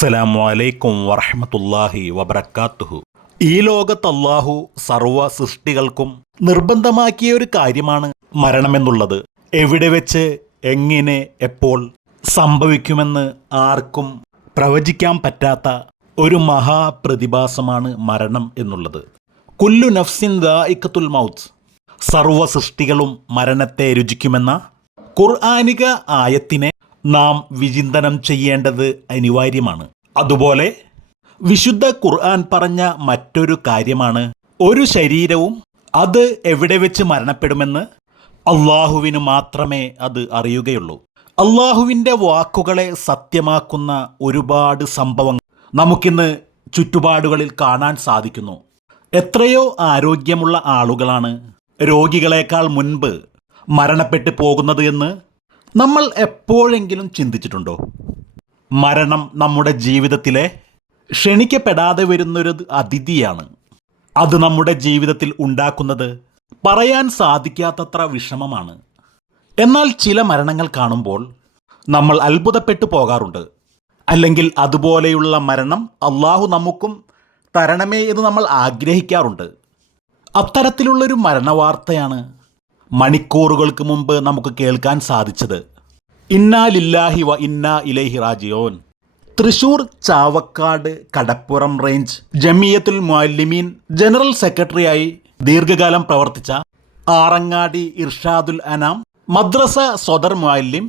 അസ്സലാമു അലൈക്കും വറഹമത്തല്ലാഹി വബർക്കാത്തുഹു ഈ ലോകത്ത് അള്ളാഹു സർവ സൃഷ്ടികൾക്കും നിർബന്ധമാക്കിയ ഒരു കാര്യമാണ് മരണമെന്നുള്ളത്. എവിടെ വെച്ച് എങ്ങനെ എപ്പോൾ സംഭവിക്കുമെന്ന് ആർക്കും പ്രവചിക്കാൻ പറ്റാത്ത ഒരു മഹാപ്രതിഭാസമാണ് മരണം എന്നുള്ളത്. കുല്ലു നഫ്സിൻ ദായിക്കത്തുൽ മൗത്ത്. സർവ സൃഷ്ടികളും മരണത്തെ രുചിക്കുമെന്ന ഖുർആാനിക ആയത്തിനെ നാം വിചിന്തനം ചെയ്യേണ്ടത് അനിവാര്യമാണ്. അതുപോലെ വിശുദ്ധ ഖുർആൻ പറഞ്ഞ മറ്റൊരു കാര്യമാണ്. ഒരു ശരീരവും അത് എവിടെ വെച്ച് മരണപ്പെടുമെന്ന് അള്ളാഹുവിന് മാത്രമേ അത് അറിയുകയുള്ളൂ. അള്ളാഹുവിന്റെ വാക്കുകളെ സത്യമാക്കുന്ന ഒരുപാട് സംഭവങ്ങൾ നമുക്കിന്ന് ചുറ്റുപാടുകളിൽ കാണാൻ സാധിക്കുന്നു. എത്രയോ ആരോഗ്യമുള്ള ആളുകളാണ് രോഗികളേക്കാൾ മുൻപ് മരണപ്പെട്ടു പോകുന്നത് എന്ന് നമ്മൾ എപ്പോഴെങ്കിലും ചിന്തിച്ചിട്ടുണ്ടോ? മരണം നമ്മുടെ ജീവിതത്തിലെ ക്ഷണിക്കപ്പെടാതെ വരുന്നൊരു അതിഥിയാണ്. അത് നമ്മുടെ ജീവിതത്തിൽ ഉണ്ടാക്കുന്നത് പറയാൻ സാധിക്കാത്തത്ര വിഷമമാണ്. എന്നാൽ ചില മരണങ്ങൾ കാണുമ്പോൾ നമ്മൾ അത്ഭുതപ്പെട്ടു പോകാറുണ്ട്. അല്ലെങ്കിൽ അതുപോലെയുള്ള മരണം അള്ളാഹു നമുക്കും തരണമേ എന്ന് നമ്മൾ ആഗ്രഹിക്കാറുണ്ട്. അത്തരത്തിലുള്ളൊരു മരണവാർത്തയാണ് മണിക്കൂറുകൾക്ക് മുമ്പ് നമുക്ക് കേൾക്കാൻ സാധിച്ചത്. ഇന്നാ ലില്ലാഹി വ ഇന്നാ ഇലൈഹി റാജിയോൻ തൃശൂർ ചാവക്കാട് കടപ്പുറം റേഞ്ച് ജമിയത്തുൽ മുഅല്ലിമീൻ ജനറൽ സെക്രട്ടറിയായി ദീർഘകാലം പ്രവർത്തിച്ച ആറങ്ങാടി ഇർഷാദുൽ അനാം മദ്രസ സ്വദർ മുഅല്ലിം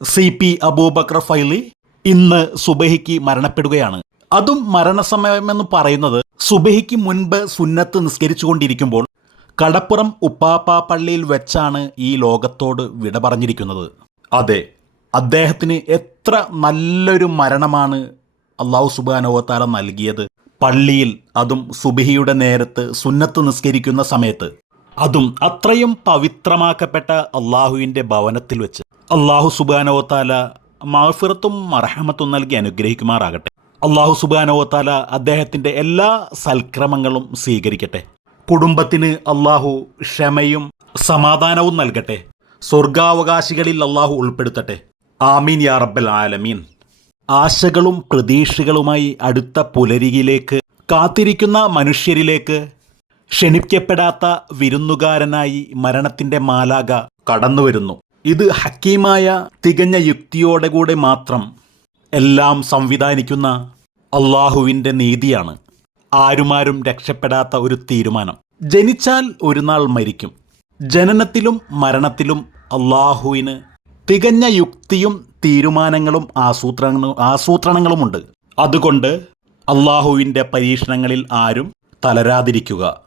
സി പി അബൂബക്കർ ഫൈലി ഇന്ന് സുബഹിക്ക് മരണപ്പെടുകയാണ്. അതും മരണസമയമെന്ന് പറയുന്നത് സുബഹിക്ക് മുൻപ് സുന്നത്ത് നിസ്കരിച്ചുകൊണ്ടിരിക്കുമ്പോൾ കടപ്പുറം ഉപ്പാപ്പ പള്ളിയിൽ വെച്ചാണ് ഈ ലോകത്തോട് വിട പറഞ്ഞിരിക്കുന്നത്. അതെ അദ്ദേഹത്തിന് എത്ര നല്ലൊരു മരണമാണ് അള്ളാഹു സുബാനോത്താല നൽകിയത്. പള്ളിയിൽ അതും സുബിഹിയുടെ നേരത്ത് സുന്നത്ത് നിസ്കരിക്കുന്ന സമയത്ത്. അതും അത്രയും പവിത്രമാക്കപ്പെട്ട അള്ളാഹുവിന്റെ ഭവനത്തിൽ വെച്ച്. അള്ളാഹു സുബാനോത്താല മാഫിറത്തും മർഹമത്തും നൽകി അനുഗ്രഹിക്കുമാറാകട്ടെ. അള്ളാഹു സുബാനോത്താല അദ്ദേഹത്തിന്റെ എല്ലാ സൽക്രമങ്ങളും സ്വീകരിക്കട്ടെ. കുടുംബത്തിന് അള്ളാഹു ക്ഷമയും സമാധാനവും നൽകട്ടെ. സ്വർഗാവകാശികളിൽ അള്ളാഹു ഉൾപ്പെടുത്തട്ടെ. ആമീൻ യാ റബ്ബൽ ആലമീൻ. ആശകളും പ്രതീക്ഷകളുമായി അടുത്ത പുലരികിലേക്ക് കാത്തിരിക്കുന്ന മനുഷ്യരിലേക്ക് ക്ഷണിക്കപ്പെടാത്ത വിരുന്നുകാരനായി മരണത്തിന്റെ മാലാക കടന്നുവരുന്നു. ഇത് ഹക്കീമായ തികഞ്ഞ യുക്തിയോടെ കൂടെ മാത്രം എല്ലാം സംവിധാനിക്കുന്ന അള്ളാഹുവിന്റെ നീതിയാണ്. ആരുമാരും രക്ഷപ്പെടാത്ത ഒരു തീരുമാനം. ജനിച്ചാൽ ഒരു നാൾ മരിക്കും. ജനനത്തിലും മരണത്തിലും അള്ളാഹുവിന് തികഞ്ഞ യുക്തിയും തീരുമാനങ്ങളും ആസൂത്രണ ആസൂത്രണങ്ങളുമുണ്ട്. അതുകൊണ്ട് അള്ളാഹുവിന്റെ പരീക്ഷണങ്ങളിൽ ആരും തളരാതിരിക്കുക.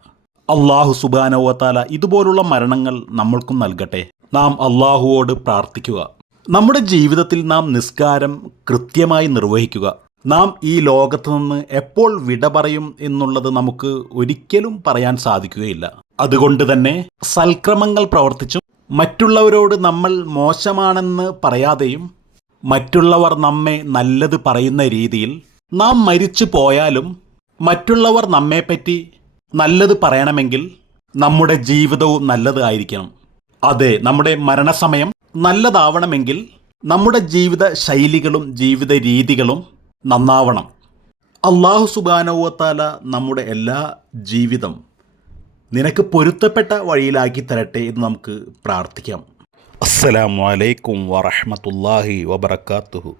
അള്ളാഹു സുബാനോവത്താല ഇതുപോലുള്ള മരണങ്ങൾ നമ്മൾക്കും നൽകട്ടെ. നാം അള്ളാഹുവോട് പ്രാർത്ഥിക്കുക. നമ്മുടെ ജീവിതത്തിൽ നാം നിസ്കാരം കൃത്യമായി നിർവഹിക്കുക. നാം ഈ ലോകത്ത് നിന്ന് എപ്പോൾ വിട പറയും എന്നുള്ളത് നമുക്ക് ഒരിക്കലും പറയാൻ സാധിക്കുകയില്ല. അതുകൊണ്ട് തന്നെ സൽക്രമങ്ങൾ പ്രവർത്തിച്ചും മറ്റുള്ളവരോട് നമ്മൾ മോശമാണെന്ന് പറയാതെയും മറ്റുള്ളവർ നമ്മെ നല്ലത് പറയുന്ന രീതിയിൽ നാം മരിച്ചു പോയാലും മറ്റുള്ളവർ നമ്മെപ്പറ്റി നല്ലത് പറയണമെങ്കിൽ നമ്മുടെ ജീവിതവും നല്ലതായിരിക്കണം അതെ നമ്മുടെ മരണസമയം നല്ലതാവണമെങ്കിൽ നമ്മുടെ ജീവിത ശൈലികളും ജീവിത രീതികളും നന്നാവണം. അള്ളാഹു സുബാനോവത്താല നമ്മുടെ എല്ലാ ജീവിതം നിനക്ക് പൊരുത്തപ്പെട്ട വഴിയിലാക്കി തരട്ടെ എന്ന് നമുക്ക് പ്രാർത്ഥിക്കാം. അസ്സലാമു അലൈക്കും വറഹമത്തല്ലാഹി വബർക്കാത്തുഹു